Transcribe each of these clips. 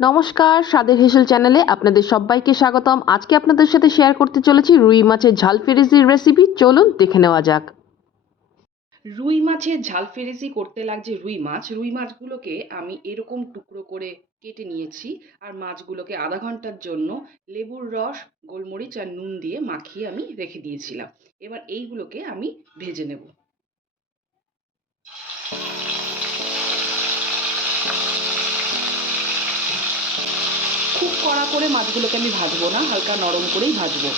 নমস্কার, স্বাদের হেসেল চ্যানেলে আপনাদের সবাইকে স্বাগতম। আজকে আপনাদের সাথে শেয়ার করতে চলেছি রুই মাছের ঝাল ফেরেজির রেসিপি চলুন দেখে নেওয়া যাক। রুই মাছের ঝাল ফেরেজি করতে লাগছে রুই মাছ। রুই মাছগুলোকে আমি এরকম টুকরো করে কেটে নিয়েছি আর মাছগুলোকে আধা ঘণ্টার জন্য লেবুর রস, গোলমরিচ আর নুন দিয়ে মাখিয়ে আমি রেখে দিয়েছিলাম। এবার এইগুলোকে আমি ভেজে নেব। খুব কড়া করে মাছগুলোকে আমি ভাজবো না, হালকা নরম করেই ভাজবো।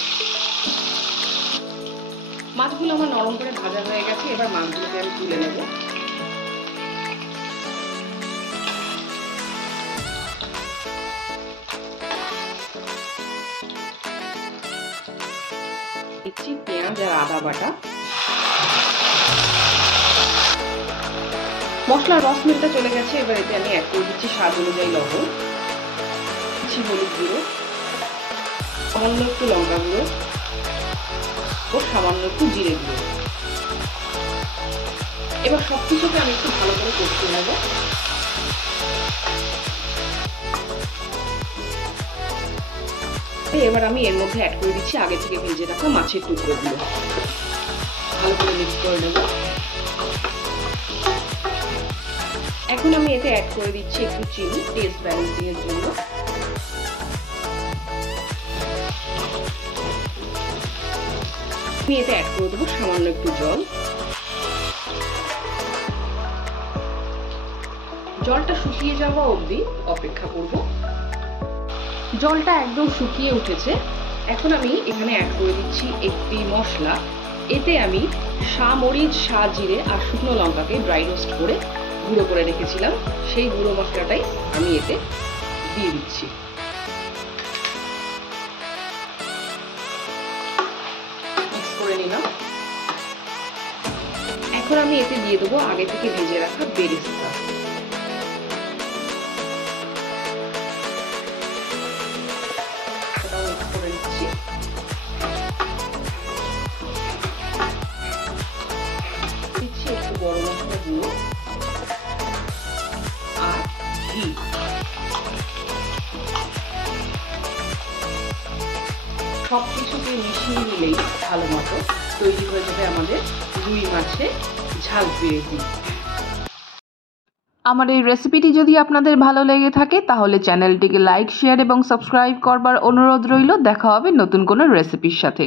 মাছগুলো আমার নরম করে ভাজা হয়ে গেছে, এবার মাছগুলোকে আমি তুলে নেব। পেঁয়াজ আর আদা বাটা। মশলার রস মিলটা চলে গেছে, এবার এতে আমি অ্যাড করে দিচ্ছি স্বাদ অনুযায়ী লবণ। দিচ্ছি হলুদ গুঁড়ো, সামান্য একটু লঙ্কা গুঁড়ো ও সামান্য একটু জিরে গুঁড়ো। এবার সব কিছুকে আমি একটু ভালো করে কষিয়ে নেব। এবার আমি এর মধ্যে অ্যাড করে দিচ্ছি আগে থেকে ভেজে রাখা মাছের টুকরোগুলো। ভালো করে মিক্স করে নেব। এখন আমি এতে অ্যাড করে দিচ্ছি একটু চিনি টেস্ট ব্যালেন্সিং এর জন্য। আমি এতে অ্যাড করে দেবো সামান্য একটু জল। জলটা শুকিয়ে যাওয়া অবধি অপেক্ষা করব। জলটা একদম শুকিয়ে উঠেছে। এখন আমি এখানে অ্যাড করে দিচ্ছি একটি মশলা। এতে আমি মরিচ সা জিরে আর শুকনো লঙ্কাকে ড্রাই রোস্ট করে গুঁড়ো করে রেখেছিলাম। সেই গুঁড়ো মশলাটাই আমি এতে দিয়ে দিচ্ছি। নিলাম এখন আমি এতে দিয়ে দেবো আগে থেকে ভেজে রাখা বেরেস্তা একটু গরম মশলা গুঁড়ো। সব কিছুকে মিশিয়ে নিলেই ভালো মতো তৈরি হয়ে যাবে আমাদের রুই মাছের ঝাল গ্রেভি আমার এই রেসিপিটি যদি আপনাদের ভালো লেগে থাকে, তাহলে চ্যানেলটিকে লাইক, শেয়ার এবং সাবস্ক্রাইব করবার অনুরোধ রইল। দেখা হবে নতুন কোনো রেসিপির সাথে।